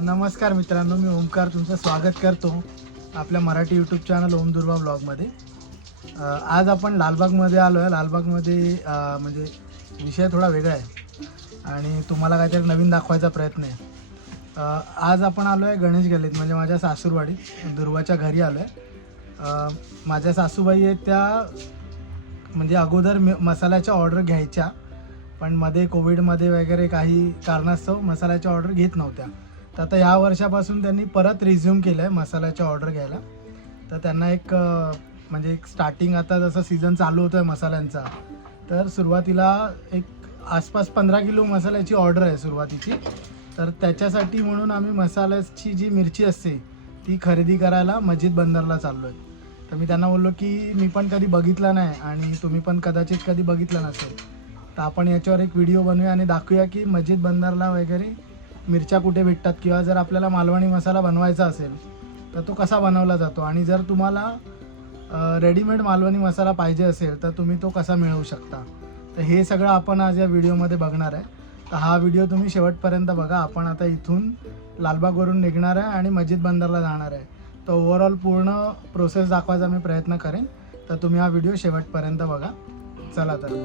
नमस्कार मित्रांनो, मी ओमकार तुमचं स्वागत करतो आपल्या मराठी यूट्यूब चॅनल ओम दुर्वा ब्लॉगमध्ये। आज आपण लालबागमध्ये आलो आहे। लालबागमध्ये म्हणजे विषय थोडा वेगळा आहे आणि तुम्हाला काहीतरी नवीन दाखवायचा प्रयत्न आहे। आज आपण आलो आहे गणेश गल्लीत, म्हणजे माझ्या सासूरवाडीत दुर्वाच्या घरी आलो आहे। माझ्या सासूबाई आहेत त्या म्हणजे अगोदर मसाल्याच्या ऑर्डर घ्यायच्या, पण मध्ये कोविडमध्ये वगैरे काही कारणास्तव मसाल्याच्या ऑर्डर घेत नव्हत्या। तर आता या वर्षापासून त्यांनी परत रिझ्यूम केलं आहे मसाल्याच्या ऑर्डर घ्यायला। तर त्यांना एक म्हणजे एक स्टार्टिंग आता जसं सीझन चालू होतो आहे मसाल्यांचा, तर सुरुवातीला एक आसपास 15 किलो मसाल्याची ऑर्डर आहे सुरुवातीची। तर त्याच्यासाठी म्हणून आम्ही मसाल्याची जी मिरची असते ती खरेदी करायला मस्जिद बंदरला चाललो आहे। तर मी त्यांना बोललो की मी पण कधी बघितलं नाही आणि तुम्ही पण कदाचित कधी बघितलं नसेल, तर आपण याच्यावर एक व्हिडिओ बनवूया आणि दाखवूया की मस्जिद बंदरला वगैरे मिरच्या कुठे भेटतात, किंवा जर आपल्याला मालवणी मसाला बनवायचा असेल तर तो कसा बनवला जातो, आणि जर तुम्हाला रेडीमेड मालवणी मसाला पाहिजे असेल तर तुम्ही तो कसा मिळवू शकता। तर हे सगळं आपण आज या व्हिडिओमध्ये बघणार आहे। तर हा व्हिडिओ तुम्ही शेवटपर्यंत बघा। आपण आता इथून लालबागवरून निघणार आहे आणि मस्जिद बंदरला जाणार आहे। तर ओव्हरऑल पूर्ण प्रोसेस दाखवायचा मी प्रयत्न करेन, तर तुम्ही हा व्हिडिओ शेवटपर्यंत बघा। चला तर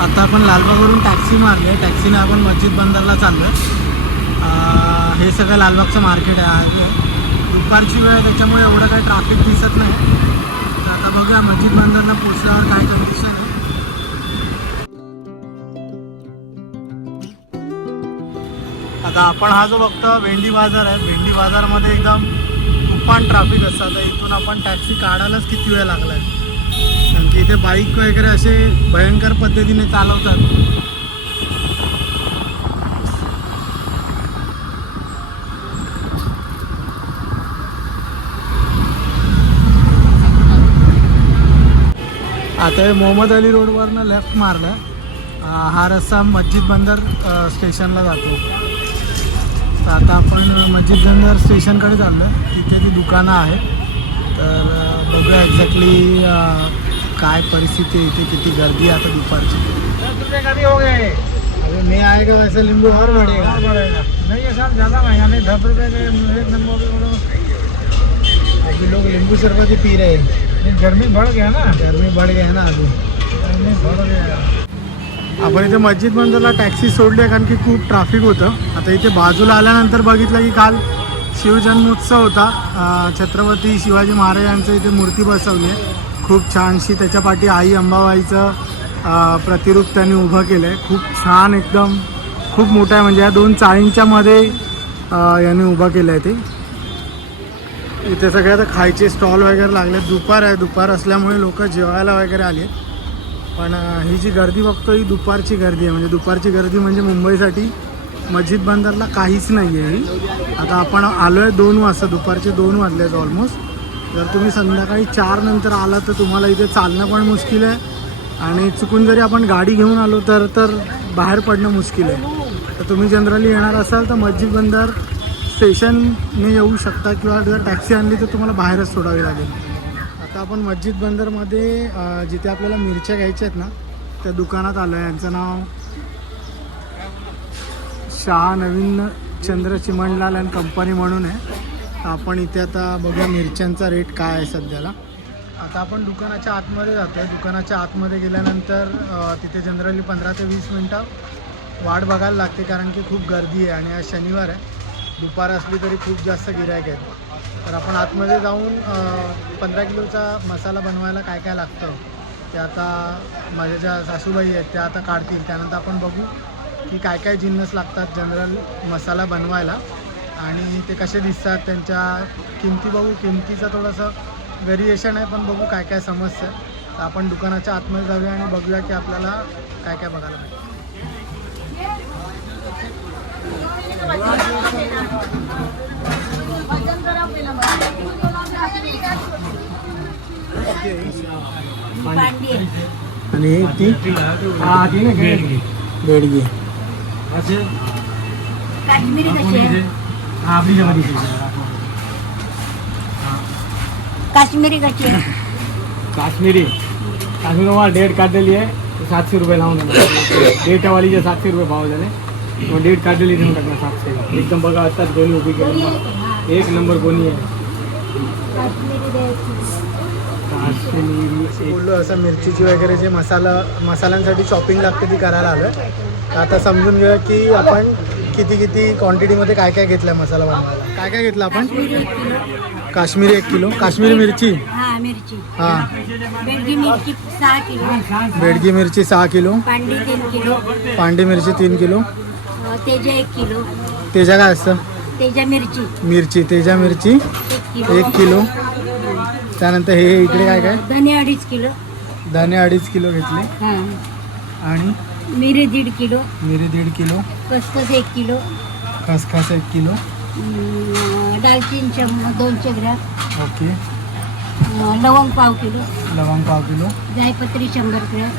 आता आपण लालबागवरून टॅक्सी मारली आहे। टॅक्सीने आपण मस्जिद बंदरला चाललो आहे। हे सगळं लालबागचं मार्केट आहे। दुपारची वेळ आहे त्याच्यामुळे एवढं काही ट्रॅफिक दिसत नाही। तर आता बघूया मस्जिद बंदरला पोचल्यावर काय कंडिशन आहे। आता आपण हा जो बघतो भेंडी बाजार आहे, भेंडी बाजारमध्ये एकदम तुफान ट्रॅफिक असतं। आता इथून आपण टॅक्सी काढायलाच किती वेळ लागला आहे, कारण की इथे बाईक वगैरे असे भयंकर पद्धतीने चालवतात। आता हे मोहम्मद अली रोडवरनं लेफ्ट मारलं, हा रस्ता मस्जिद बंदर स्टेशनला जातो। तर आता आपण मस्जिद बंदर स्टेशनकडे चाललो आहे। तिथे ती दुकानं आहेत, तर बघूया एक्झॅक्टली काय परिस्थिती आहे इथे, किती गर्दी आहे आता दुपारची। 10 रुपये का भी हो गए। अरे मैं आएगा वैसे नींबू और बढ़ेगा। नहीं ये साहब ज़्यादा महंगा नहीं, 10 रुपये के एक नंबर अभी लोग नींबू शरबत ही पी रहे हैं। गर्मी बढ़ गया ना, गर्मी बढ़ गया ना अभी। गर्मी बढ़ गया। आपण इथे मस्जिद बंदरला टॅक्सी सोडली आहे कारण की खूप ट्रॅफिक होतं। आता इथे बाजूला आल्यानंतर बघितलं की काल शिवजन्मोत्सव होता। छत्रपती शिवाजी महाराजांचं इथे मूर्ती बसवली आहे खूप छानशी। त्याच्या पाठी आई अंबाबाईचं प्रतिरूप त्यांनी उभं केलं आहे, खूप छान, एकदम खूप मोठं आहे। म्हणजे या 2 चाळींच्या मध्ये यांनी उभं केलं आहे ते। इथे सगळे आता खायचे स्टॉल वगैरे लागले। दुपार आहे, दुपार असल्यामुळे लोक जेवायला वगैरे आले। पण ही जी गर्दी बघतो ही दुपारची गर्दी आहे, म्हणजे दुपारची गर्दी म्हणजे मुंबईसाठी मस्जिद बंदरला काहीच नाही आहे ही। आता आपण आलो आहे 2 वाजता, दुपारचे 2 वाजले आहेत ऑलमोस्ट। जर तुम्ही संध्याकाळी 4 नंतर आला तर तुम्हाला इथे चालणं पण मुश्किल आहे, आणि चुकून जरी आपण गाडी घेऊन आलो तर बाहेर पडणं मुश्किल आहे। तर तुम्ही जनरली येणार असाल तर मस्जिद बंदर स्टेशनने येऊ शकता, किंवा जर टॅक्सी आणली तर तुम्हाला बाहेरच सोडावी लागेल। आता आपण मस्जिद बंदरमध्ये जिथे आपल्याला मिरच्या घ्यायच्या आहेत ना त्या दुकानात आलो आहे। यांचं नाव शाह नवीन चंद्र चिमणलाल अँड कंपनी म्हणून आहे। आपण इथे आता बघूया मिरच्यांचा रेट काय आहे सध्याला। आता आपण दुकानाच्या आतमध्ये जातो आहे। दुकानाच्या आतमध्ये गेल्यानंतर तिथे जनरली 15 ते 20 मिनटं वाट बघायला लागते, कारण की खूप गर्दी आहे आणि आज शनिवार आहे। दुपार असली तरी खूप जास्त गिऱ्हाईक आहेत। तर आपण आतमध्ये जाऊन 15 किलोचा मसाला बनवायला काय काय लागतं ते आता माझ्या ज्या सासूबाई आहेत त्या आता काढतील, त्यानंतर आपण बघू की काय काय जिन्नस लागतात जनरल मसाला बनवायला आणि ते कसे दिसतात, त्यांच्या किमती बघू. किमतीचं थोडंसं व्हेरिएशन आहे, पण बघू काय काय समस्या आहे. तर आपण दुकानाच्या आतमध्ये जाऊया आणि बघूया की आपल्याला काय काय बघायला मिळेल. आणि ती बेडगी काश्मीरी कशी आहे? काश्मीरी कशी आहे? काश्मीरी वहाँ डेढ़ काट दिली 700 रुपये लावून डेट वाली जे 700 रुपये भाव झाले मग डेट काट दिली देऊन टाकणार 700 एकदम बघा आताच गोणी उभी केली एक नंबर गोणी आहे काश्मीरी द्यायची. काश्मीरी बोललो असं मिरचीची वगैरे जे मसाल्यांसाठी शॉपिंग लागते ती करायला आलो आहे. तर आता समजून घेऊया की आपण किती क्वांटिटीमध्ये काय काय घेतलं आहे मसाला बनवायला. काय काय घेतलं आपण? काश्मीरी 1 किलो. काश्मीरी 1 किलो. काश्मीरी मिरची. हा मिरची. हां. बेडगी मिरची 6 किलो. बेडगी मिरची 6 किलो. पांडी 3 किलो. पांडी मिरची 3 किलो. तेजा 1 किलो. तेजा काय असतं? तेजा मिरची मिरची. तेजा मिरची 1 किलो. त्यानंतर हे इकडे काय काय? धने 2.5 किलो. धने 2.5 किलो घेतले. हां. आणि मिरी 1.5 किलो. मिरी 1.5 किलो. खसखस 1 किलो. खसखस 1 किलो. दालचीन 200 ग्रॅम. ओके. लवंग 1/2 किलो. लवंग 1/2 किलो. जायपत्री 100 ग्रॅम.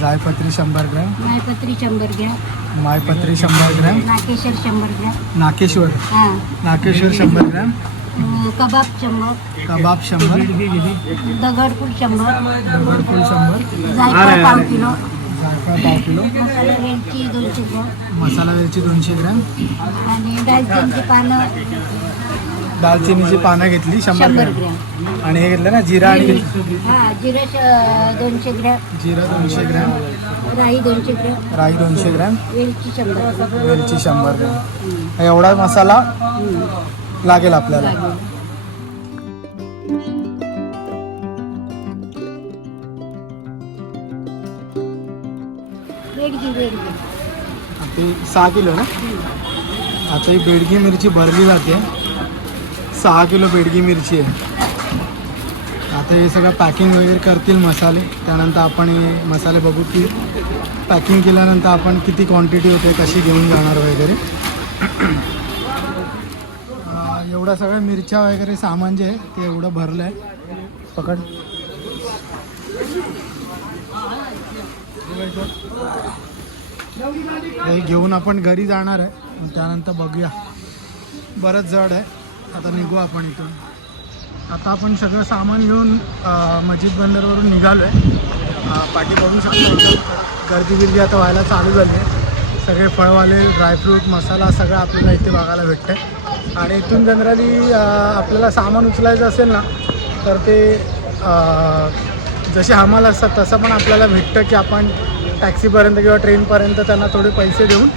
जायपत्री 100 ग्रॅम. मायपत्री 100 ग्रॅम. मायपत्री 100 ग्रॅम. नाकेश्वर 100 ग्रॅम. नाकेश्वर. हां. नाकेश्वर 100 ग्रॅम. कबाब 100. कबाब 100. दगडफूल 100. दगडफूल 100. जायफळ 1/2 किलो. जायफळ 1/2 किलो. मसाला वेलची 200 ग्रॅम. मसाला वेलची 200 ग्रॅम. आणि दालचिनीची पानं दालचिनीची पानं घेतली 100 ग्रॅम. ग्रॅम. आणि हे घेतलं ना जिरा आणि हां जिरं 200 ग्रॅम. जिरा 200 ग्रॅम. राई 200 ग्रॅम. राई 200 ग्रॅम. वेलची 100 वेलची 100 ग्रॅम. एवढा मसाला लागेल आपल्याला. बेडगी ते 6 किलो ना. आता ही बेडगी मिरची भरली जाते. 6 किलो बेडगी मिरची आहे. आता हे सगळं पॅकिंग वगैरे करतील मसाले. त्यानंतर आपण हे मसाले बघू की पॅकिंग केल्यानंतर आपण किती क्वांटिटी होते, कशी घेऊन जाणार वगैरे. एवढं सगळं मिरच्या वगैरे सामान जे आहे ते एवढं भरलं आहे. पकड. हे घेऊन आपण घरी जाणार आहे. त्यानंतर बघूया. बरंच जड आहे. आता निघू आपण इथून. आता आपण सगळं सामान घेऊन मस्जिद बंदरवरून निघालो आहे. पाठी बघू शकतो गर्दी बिर्दी आता व्हायला चालू झाली आहे. सगळे फळवाले, ड्रायफ्रूट, मसाला सगळं आपल्याला इथे बघायला भेटतं आहे. आणि इथून जनरली आपल्याला सामान उचलायचं असेल ना तर ते जसे हमाल असतात तसं पण आपल्याला भेटतं की आपण टॅक्सीपर्यंत किंवा ट्रेनपर्यंत त्यांना थोडे पैसे देऊन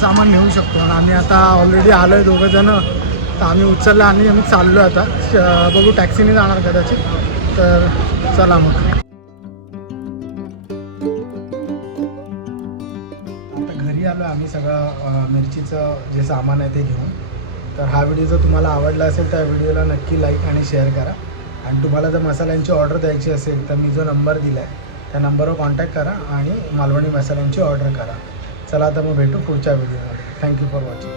सामान नेऊ शकतो. आणि आम्ही आता ऑलरेडी आलो आहे 2 जणं. तर आम्ही उचललं आणि आम्ही चाललो आहे आता. बघू टॅक्सीने जाणार कदाचित. तर चला मग. आता घरी आलो आहे आम्ही. सगळं मिरचीचं जे सामान आहे ते घेऊन. तर हा व्हिडिओ जर तुम्हाला आवडला असेल तर व्हिडिओला नक्की लाईक आणि शेअर करा. आणि तुम्हाला जर मसाल्यांची ऑर्डर द्यायची असेल तर मी जो नंबर दिला आहे त्या नंबरवर कॉन्टॅक्ट करा आणि मालवणी मसाल्यांची ऑर्डर करा. चला आता मग भेटू पुढच्या व्हिडिओमध्ये. Thank you for watching.